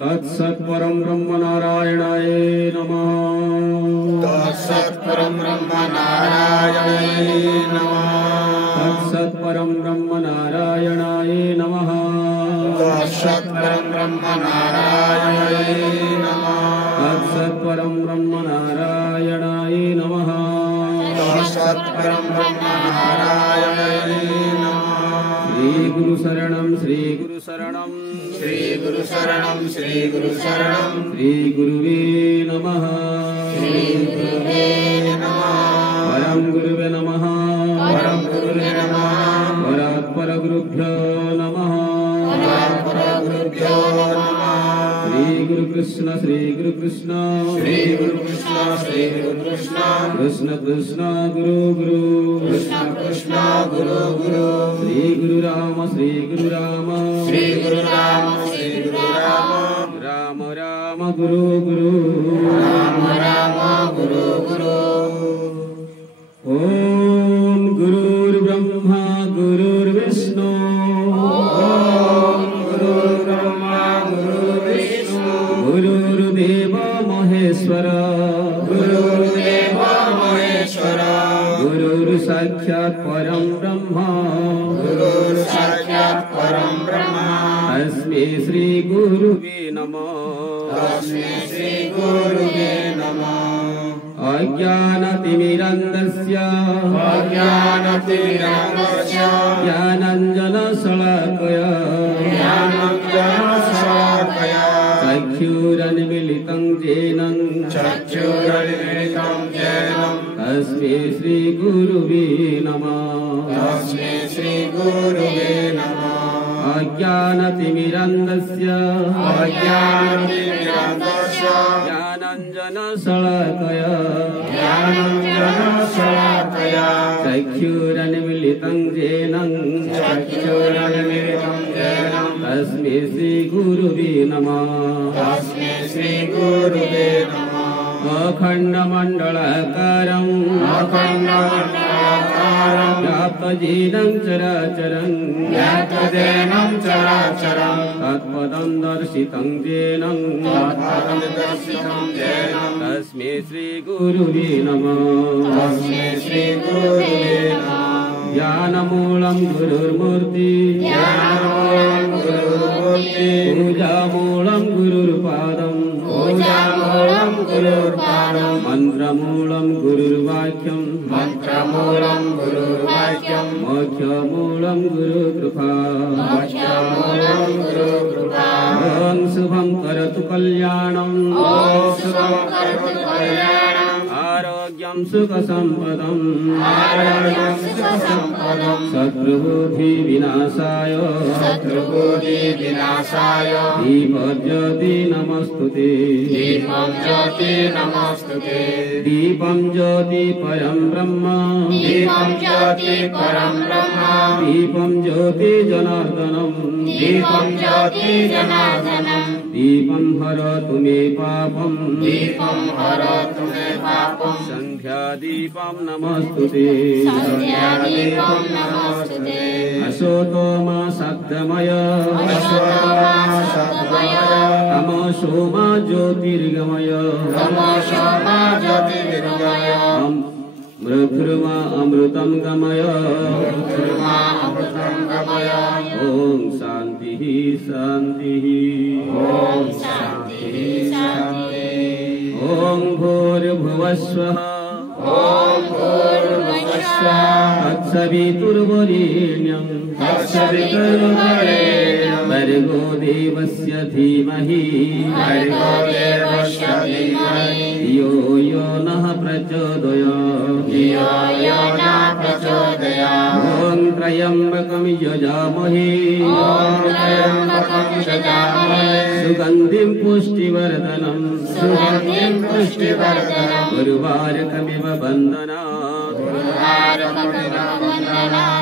तत्सत्परं ब्रह्म नारायणाय नमः। तत्सत्परं ब्रह्म नारायणाय नमः। तत्सत्परं ब्रह्म नारायणाय नमः। तत्सत्परं ब्रह्म नारायणाय नमः। तत्सत्परं ब्रह्म नारायणाय नमः। तत्सत्परं ब्रह्म नारायणाय नमः। श्री गुरु शरणं श्री गुरु शरणं श्री गुरु शरणं श्री गुरु शरणं श्री गुरुवे नमः। श्री गुरुवे नमः। परम गुरुवे नमः। परम गुरुवे नमः। परात् परगुरुभ्यो नमः। परात् परगुरुभ्यो नमः। श्री गुरु कृष्ण श्री गुरु कृष्ण श्री गुरु कृष्ण श्री गुरु कृष्ण कृष्ण कृष्ण गुरु गुरु कृष्ण कृष्ण गुरु गुरु श्री गुरु राम श्री गुरु राम श्री गुरु राम श्री गुरु राम राम राम गुरु गुरु राम राम गुरु गुरु। ओम गुरुर्ब्रह्मा गुरुर्विष्णु ओम गुरुर्ब्रह्मा गुरुर्विष्णु गुरुर्देव महेश्वर गुरुर्देव महेश्वर गुरुर्साक्षात् परं ब्रह्म गुरुर्साक्षात् परं ब्रह्म तस्मै श्री गुरुवे नमः। तस्मै श्री गुरुवे नमः। अज्ञानतिमिरन्धस्य अज्ञानतिमिरन्धस्य ज्ञानाञ्जनशलाकया ज्ञानाञ्जनशलाकया चक्षुरुन्मीलितं येन चक्षुरुन्मीलितं येन तस्मै श्री गुरुवे नमः। तस्मै श्री गुरुवे नमः। अज्ञानतिमिरन्धस्य अज्ञानतिमिरन्धस्य ज्ञानाञ्जनशलाकया ज्ञानाञ्जनशलाकया चक्षुरुन्मीलितं येन चक्षुरुन्मीलितं येन तस्मै श्री गुरुवे नमः। तस्मै श्री गुरुवे नमः। अखण्डमण्डलाकारं अखण्डमण्डलाकारं व्याप्तजेनं चराचरं व्याप्तजेनं चराचरं तत्पदं दर्शितं येन तत्पदं दर्शितं येन तस्मै श्री गुरुवे नमः। तस्मै श्री गुरुवे नमः। ज्ञानमूलं गुरुर्मूर्ति ज्ञानमूलं गुरुर्मूर्ति पूजामूलं गुरुर्पादं पूजामूलं गुरुर्पादं मन्त्रमूलं गुरुर्वाक्यं मन्त्रमूलं गुरुर्वाक्यं मोक्षमूलं गुरुकृपा मोक्षमूलं गुरुकृपा। ॐ शुभं करोतु कल्याणम् ॐ शुभं करोतु कल्याणम् आरोग्यं सुखसम्पदम् आरोग्यं सुखसम्पदम् शत्रुबुद्धिविनाशाय शत्रुबुद्धिविनाशाय दीपज्योति नमस्तुते दीपं ज्योति नमस्तुते दीपं ज्योति परं ब्रह्म दीपं ज्योति परं ब्रह्म दीपं ज्योति जनार्दनम् दीपं ज्योति जनार्दनम् दीपं हरतु मे पापम् दीपं हरतु मे पापम् सन्ध्यादीपं नमस्तुते सन्ध्यादीपं नमस्तुते असोतो मा सद्गमय तमसो मा ज्योतिर्गमय मृत्युर्मा अमृतं गमय ॐ शान्तिः शान्तिः ॐ भूर्भुवस्वः तत्सवितुर्वरेण्यं भर्गो देवस्य धीमहि धियो यो नः प्रचोदयात् ॐ त्र्यम्बकं यजामहे सुगन्धिं पुष्टिवर्धनम् उर्वारुकमिव बन्धनात्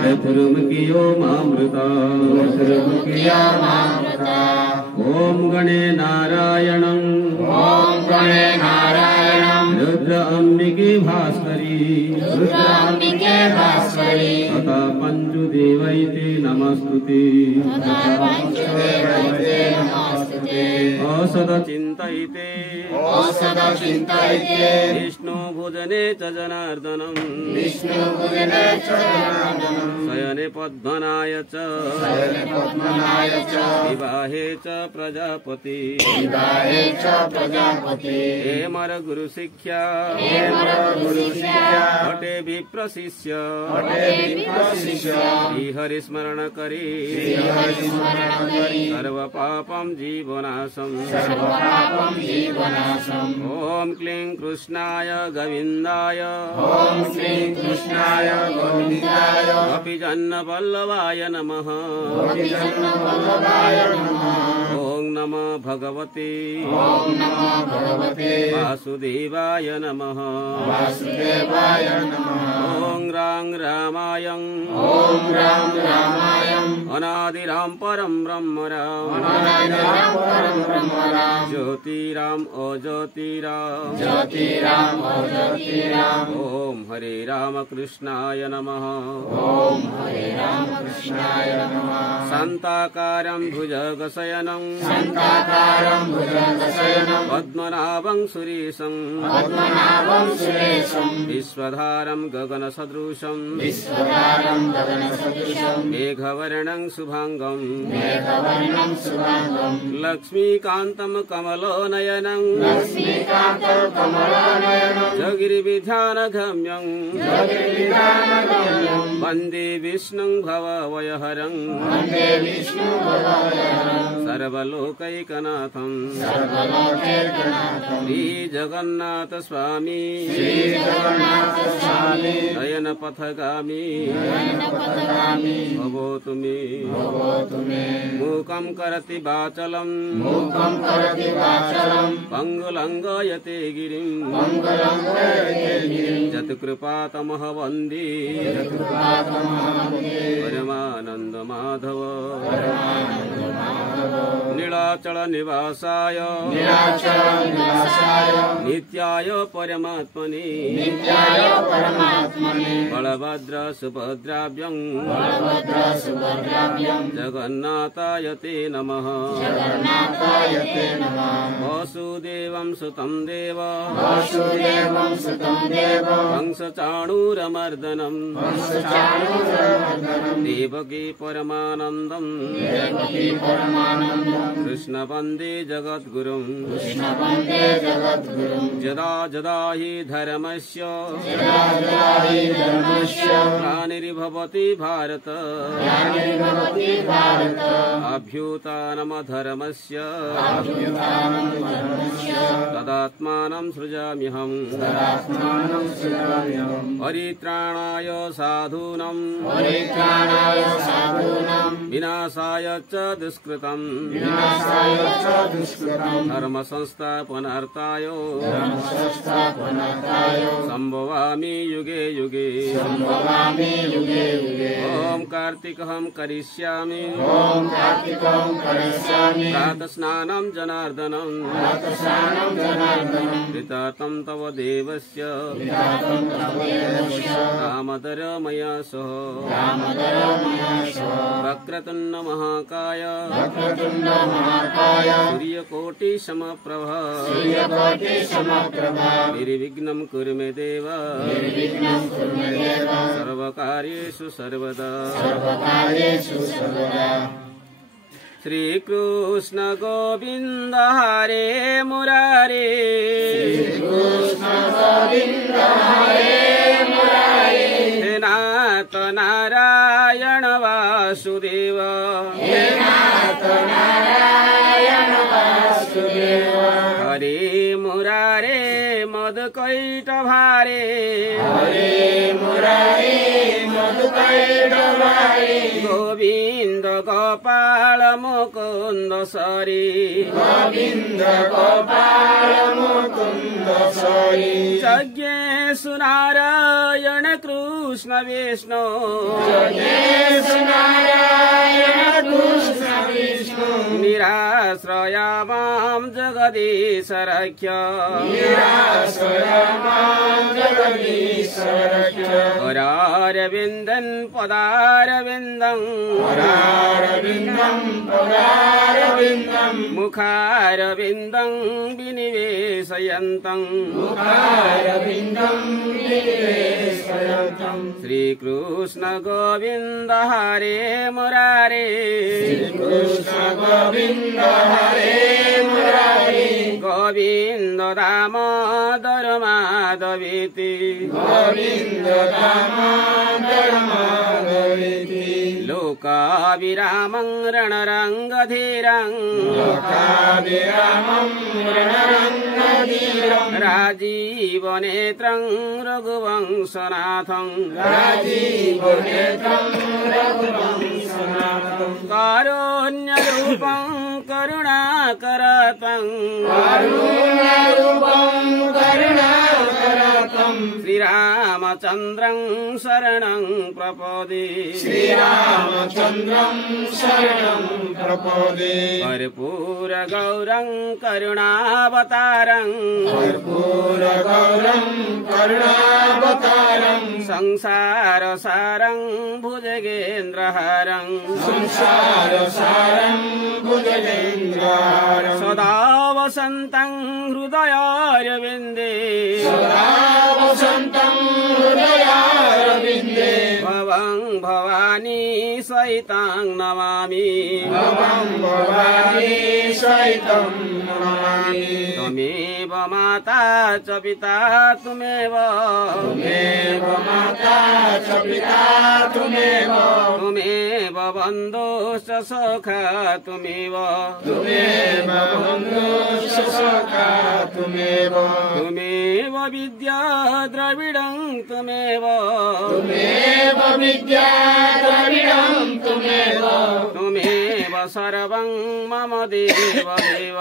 मृत्युर्मुखियो मामृता ॐ गणे नारायणं रुद्र अम्बिके भास्करी तथा पञ्चदेवैते नमस्तुते औषधचिन्तयिते विष्णुभुजने च जनार्दनम् शयने पद्मनाय च विवाहे च प्रजापति हेमर गुरु शिक्षा हटे विप्रशिष्य श्रीहरि स्मरण करी सर्व पापम जीवनाशम ओम क्लीं कृष्णाय गोविंदाय अपि जन्नवल्लभाय नमः ओम नमो भगवते वासुदेवाय नमः ओम राम रामाय अनादिराम परम ब्रह्म राम ज्योतिराम अज्योतिराम ओम हरे राम कृष्णाय नमः शान्ताकारं भुजगशयनं पद्मनाभं सुरेशं विश्वधारं गगनसदृशं मेघवर्णं शुभांगं लक्ष्मीकान्तं कमलोनयनं जगिरिविधानगम्यं वन्दे विष्णुं भवभयहरं सर्वलोकैकनाथं श्रीजगन्नाथ स्वामी नयनपथगामी भवतु मे मूकं करति वाचलं पङ्गुलङ्घयते गिरिं यत्कृपातमः वन्दे परमानन्द माधव नीलाचल निवासाय नित्याय परमात्मने बलभद्र सुभद्राभ्यं जगन्नाथाय ते नमः वासुदेवं सुतं देव कंसचाणूरमर्दनं देवकी परमानन्दं कृष्ण वन्दे जगद्गुरुं यदा यदा हि धर्मस्य ग्लानिर्भवति भारत अभ्युत्थानमधर्मस्य तदात्मानं सृजाम्यहम् परित्राणाय साधूनां विनाशाय च दुष्कृतं धर्म संस्थापनार्थाय संभवामि संभवामि युगे युगे संभवामि युगे युगे ॐ कार्तिकहं करिष्यामि ॐ कार्तिकं करिष्यामि प्रातस्नानं जनार्दनं प्रातस्नानं जनार्दनं कृतार्थं तव देवस्य विधातं तव देवस्य रामदर मया सह रामदर मया सह वक्रतुण्ड महाकाय वक्रतुण्ड महाकाय सूर्यकोटि समप्रभ सूर्यकोटि समप्रभा निर्विघ्नं कुरु मे देव निर्विघ्नं कुरु मे देव सर्वकार्येषु सर्वदा सर्वकार्येषु सर्वदा श्रीकृष्ण गोविन्द हरे मुरारे कृष्ण गोविन्द हरे मुरारे हे नाथ नारायण वासुदेव हे नाथ नारायण वासुदेव हरे मुरारे मदकैट भारे हरे मुरारे मधुकैट भारे गोविन्द गोपाल मुकुन्द सरी गोविन्द गोपाल मुकुन्द सरी यज्ञेषु नारायण कृष्ण विष्णु जगेश नारायण कृष्ण विष्णु निराश्रया मां जगदीश रक्ष निराश्रयमां जगदीश्वरस्य हरारविन्दन् पदारविन्दं परारविन्दं परारविन्दं मुखारविन्दं विनिवेशयन्तं मुखारविन्दं निवेशयन्तं श्रीकृष्ण गोविन्द हरे मुरारे कृष्ण गोविन्द हरे मुरारे गोविन्द दामोदर माधवेति गोविन्द दामोदर माधवेति लोकाभिरामं रणरङ्गधीरं लोकाभिरामं रणरङ्गधीरं राजीवनेत्रं रघुवंशनाथं राजीवनेत्रं रघुवंशनाथं कारुण्यरूपं करुणाकरतं कारुण्यरूपं करुणाकरतं श्रीरामचन्द्रं शरणं प्रपदे श्रीरामचन्द्रं शरणं प्रपदे कर्पूरगौरं करुणावतारं कर्पूरगौरं करुणावतारं संसारसारं भुजगेन्द्रहारं संसारसारं भुजगेन्द्रहारं सदा वसन्तं हृदयारविन्दे सदा वसन्तं हृदयारविन्दे भवं भवानी सहितं नमामि भवं भवानी सहितं नमामि त्वमेव माता च पिता त्वमेव त्वमेव माता च पिता त्वमेव त्वमेव बन्धुश्च सखा त्वमेव त्वमेव बन्धुश्च सखा त्वमेव त्वमेव विद्या द्रविडं त्वमेव त्वमेव विद्या द्रविडं त्वमेव त्वमेव सर्वं मम देव देव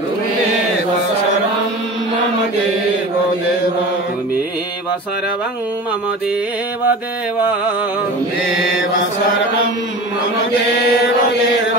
त्वमेव सर्वं मम देव देव त्वमेव सर्वं मम देव देव त्वमेव सर्वं मम देव देव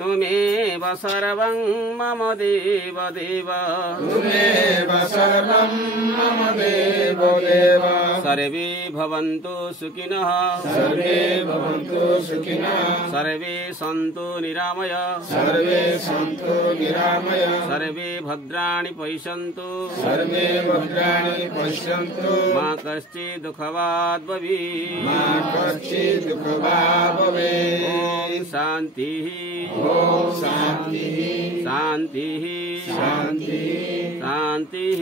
त्वमेव सर्वं मम देव देव त्वमेव सर्वं मम देव देव सर्वे भवन्तु सुखिनः सर्वे भवन्तु सुखिनः सर्वे सन्तु निरामय सर्वे सन्तु निरामय सर्वे भद्राणि पश्यन्तु सर्वे भद्राणि पश्यन्तु मा कश्चित् दुःखवाद् भवेत् मा कश्चित् दुःखभाग् भवेत् ॐ शान्तिः ॐ शान्तिः शान्तिः शान्तिः शान्तिः